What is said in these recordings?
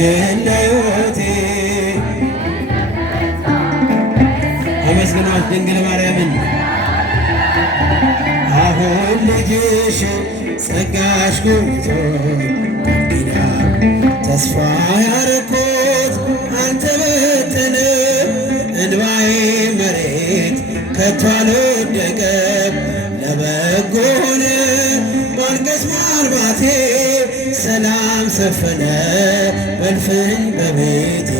ድንግል ለሕይወቴ አመስግኗት ድንግል ማርያምን። አሁን ልጅሽ ጸጋሽ ጎብኝቶኝ ኪዳን ተስፋ ያረኩት አልተበተነ እንባዬ መሬት ከቶ አልወደቀም ለበጎ ሆነ ማልቀስ ማልባቴ ሰላም ሰፈነ በእልፍኝ በቤቴ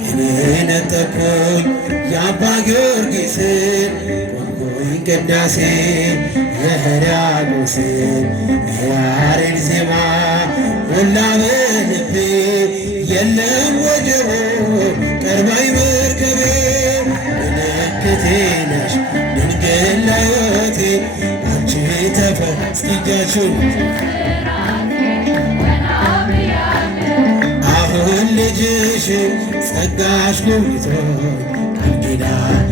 ቅኔ ነጠቅኩኝ የአባ ጊዮርጊስን ቆምኩኝ ቅዳሴ የሕርያቆስን የያሬድ ዜማ ሞላ በልቤ የለም ወጀቦ ቀርባይ መርከቤ ምልክቴ ነሽ ድንግል ለሕይወቴ አንቺ እስኪጃችሁን አሁን ልጅሽ ጸጋሽ ጎብኝቶኝ ቃል ኪዳን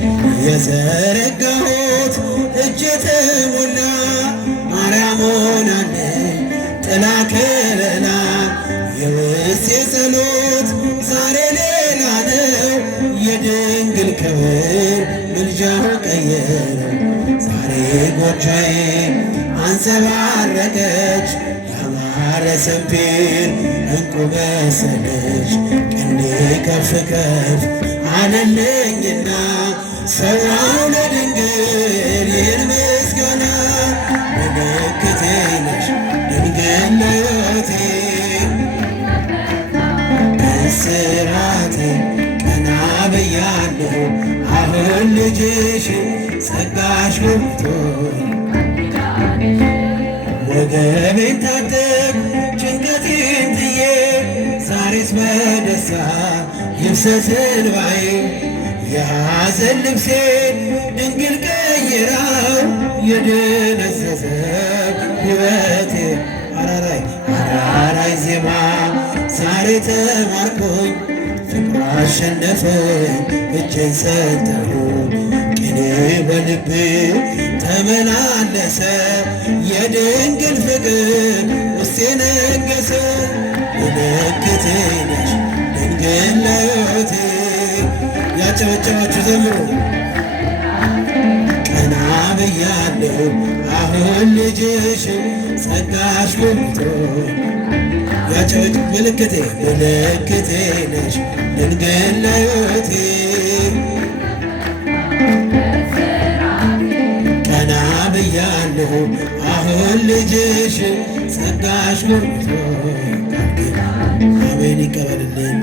የዘረጋሁት እጄ ተሞላ ማርያም ሆናለኝ ጥላ ከለላ የውስጤ ጸሎት ዛሬ ሌላ ነው የድንግል ክብር ምልጃው ቀየረው ዛሬ ጎጆዬ አንጸባረቀች ያማረ ሰንፔር እንቁ መሰለች ቀኔ ከፍ ከፍ አለልኝና ሰዋው ለድንግል ይህን ምስጋና ምልክቴ ነሽ ድንግል ለሕይወቴ እስራቴ ቀና ብያለሁ አሁን ልጅሽ ጸጋሽ ጎብኝቶኝ ወገቤን ታጠቅ ጭንቀቴን ጥዬ ዛሬስ በደስታ ይፍሰስ እንባዬ የሐዘን ልብሴን ድንግል ቀይራው የደነዘዘ ሕይወቴ አራራይ ዜማ ዛሬ ተማርኮኝ ፍቅሩ አሸነፈኝ እጄን ሰጠሁ ቅኔ በልቤ ተመላለሰ የድንግል ፍቅር ውስጤ ነገሰ ምልክቴ ነሽ ድንግል ለሕይወቴ ያጨበጨባችሁ ዘምሩ ቀና ብያለሁ አሁን ልጅሽ ጸጋሽ ጎብኝቶኝ ያጨበጭ ምልክቴ ነሽ ድንግል ለሕይወቴ ቀና ብያለሁ አሁን ልጅሽ ጸጋሽ ጎብኝቶኝ አሜን ይቀበልልኝ።